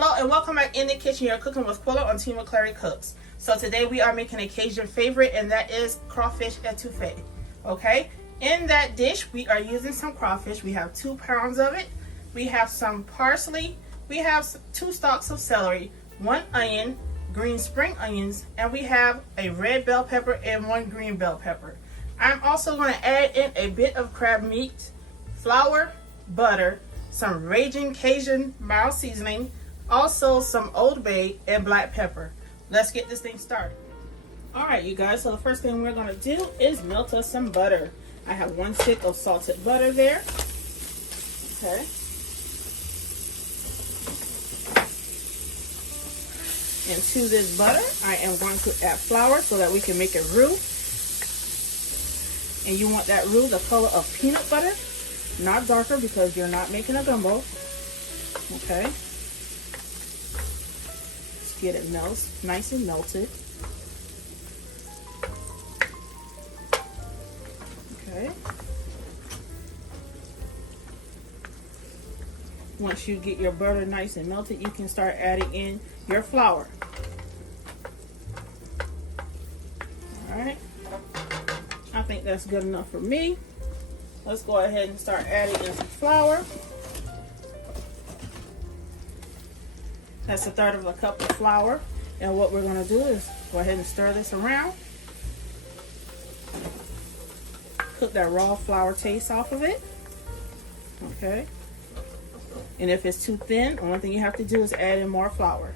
Hello and welcome back in the kitchen. You're cooking with Quilla on Team McClary Cooks. So today we are making a Cajun favorite, and that is crawfish etouffee. Okay, in that dish we are using some crawfish. We have 2 pounds of it. We have some parsley. We have 2 stalks of celery, 1 onion, green spring onions, and we have a red bell pepper and 1 green bell pepper. I'm also going to add in a bit of crab meat, flour, butter, some raging Cajun mild seasoning, also some Old Bay and black pepper. Let's get this thing started. Alright you guys, so the first thing we're going to do is melt us some butter. I have 1 stick of salted butter there. Okay. Into this butter, I am going to add flour so that we can make a roux. And you want that roux the color of peanut butter, not darker because you're not making a gumbo. Okay. Let's get it nice and melted. Okay. Once you get your butter nice and melted, you can start adding in your flour. Alright. I think that's good enough for me. Let's go ahead and start adding in some flour. That's 1/3 of a cup of flour. And what we're going to do is go ahead and stir this around. Cook that raw flour taste off of it. Okay. And if it's too thin, the only thing you have to do is add in more flour.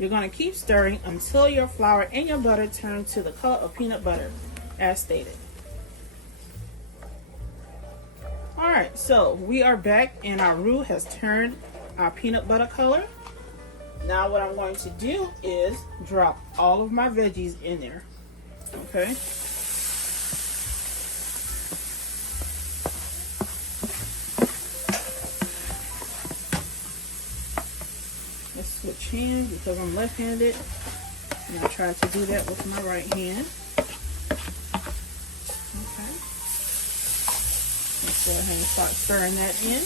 You're going to keep stirring until your flour and your butter turn to the color of peanut butter, as stated. Alright, so we are back and our roux has turned our peanut butter color. Now what I'm going to do is drop all of my veggies in there. Okay. Let's switch hands because I'm left-handed. And I try to do that with my right hand. Okay. Let's go ahead and start stirring that in.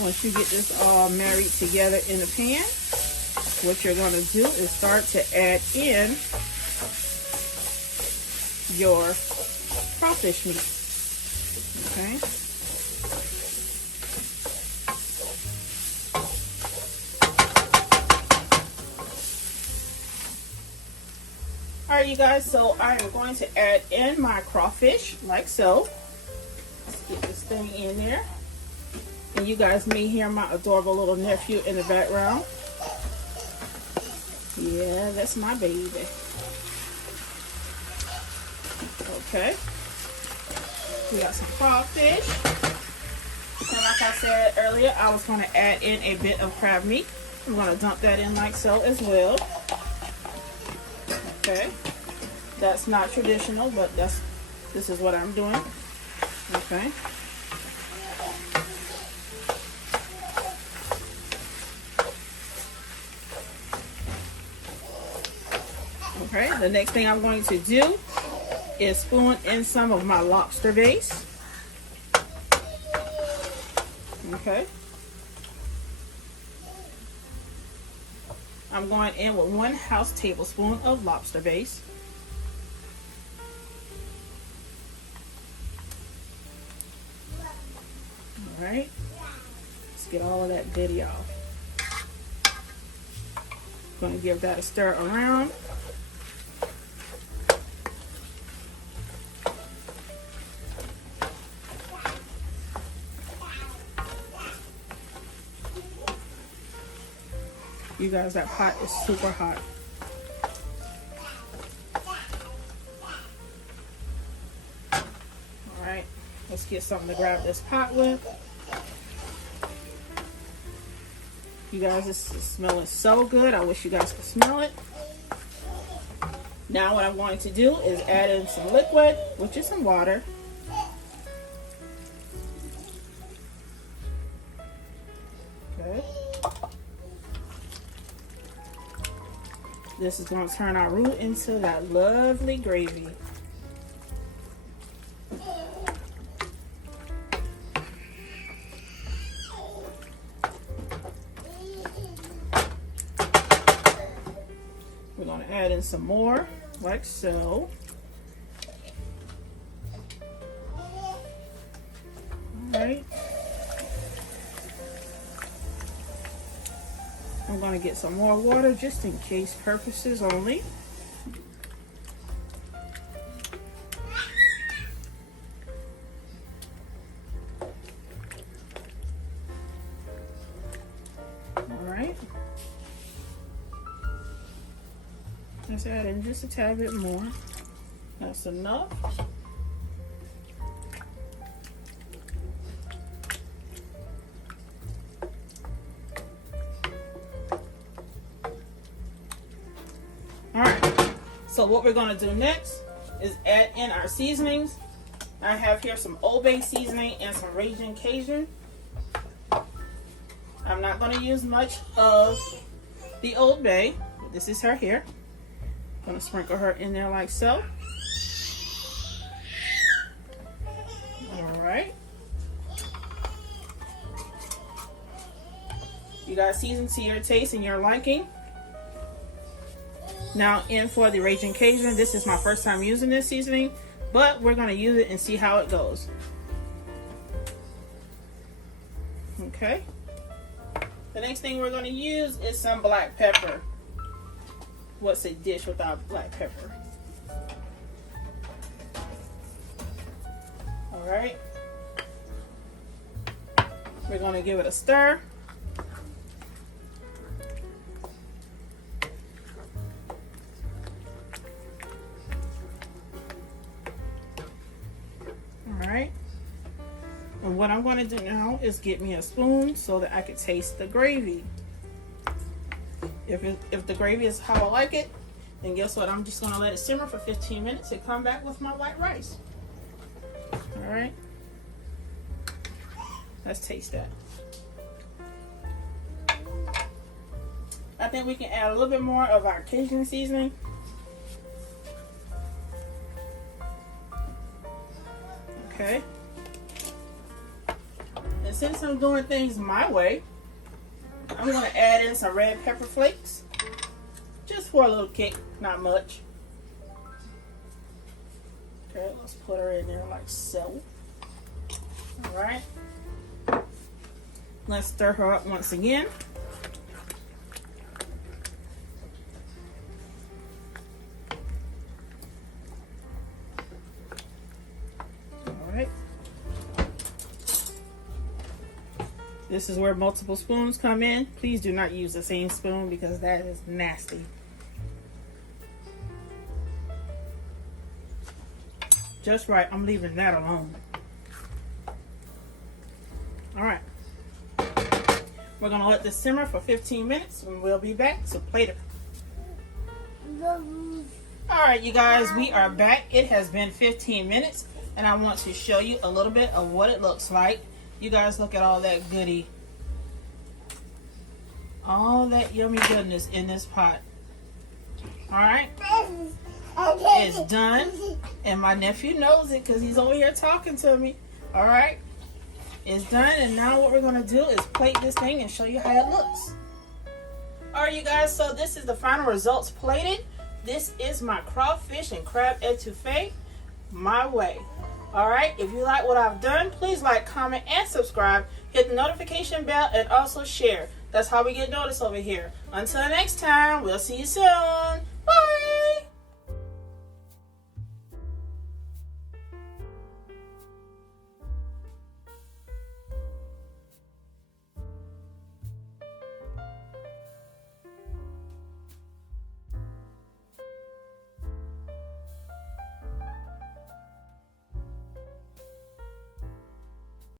Once you get this all married together in the pan, what you're going to do is start to add in your crawfish meat. Okay. Alright you guys, so I am going to add in my crawfish like so. Let's get this thing in there. And you guys may hear my adorable little nephew in the background. Yeah, that's my baby. Okay. We got some crawfish. And like I said earlier, I was going to add in a bit of crab meat. I'm going to dump that in like so as well. Okay. That's not traditional, but this is what I'm doing. Okay. Okay, the next thing I'm going to do is spoon in some of my lobster base. Okay. I'm going in with 1 house tablespoon of lobster base. Alright. Let's get all of that goodie off. Going to give that a stir around. You guys, that pot is super hot. Alright, let's get something to grab this pot with. You guys, this is smelling so good. I wish you guys could smell it. Now what I'm going to do is add in some liquid, which is some water. Okay. This is going to turn our roux into that lovely gravy. We're going to add in some more, like so. All right. I'm going to get some more water just in case purposes only. All right. Let's add in just a tad bit more. That's enough. So what we're going to do next is add in our seasonings. I have here some Old Bay seasoning and some Cajun. I'm not going to use much of the Old Bay. This is her here. I'm going to sprinkle her in there like so. All right. You guys season to your taste and your liking. Now in for the Cajun. This is my first time using this seasoning, but we're going to use it and see how it goes. Okay. The next thing we're going to use is some black pepper. What's a dish without black pepper? All right. We're going to give it a stir. Alright, and what I'm going to do now is get me a spoon so that I can taste the gravy. If the gravy is how I like it, then guess what? I'm just going to let it simmer for 15 minutes and come back with my white rice. Alright, let's taste that. I think we can add a little bit more of our Cajun seasoning. Okay. And since I'm doing things my way, I'm going to add in some red pepper flakes. Just for a little kick, not much. Okay, let's put her in there like so. Alright. Let's stir her up once again. This is where multiple spoons come in. Please do not use the same spoon because that is nasty. Just right, I'm leaving that alone. All right. We're gonna let this simmer for 15 minutes and we'll be back to plate it. All right, you guys, we are back. It has been 15 minutes and I want to show you a little bit of what it looks like. You guys look at all that goodie. All that yummy goodness in this pot. Alright? It's done. And my nephew knows it because he's over here talking to me. Alright? It's done. And now what we're going to do is plate this thing and show you how it looks. Alright, you guys. So this is the final results plated. This is my crawfish and crab etouffee my way. Alright, if you like what I've done, please like, comment, and subscribe. Hit the notification bell and also share. That's how we get noticed over here. Until next time, we'll see you soon.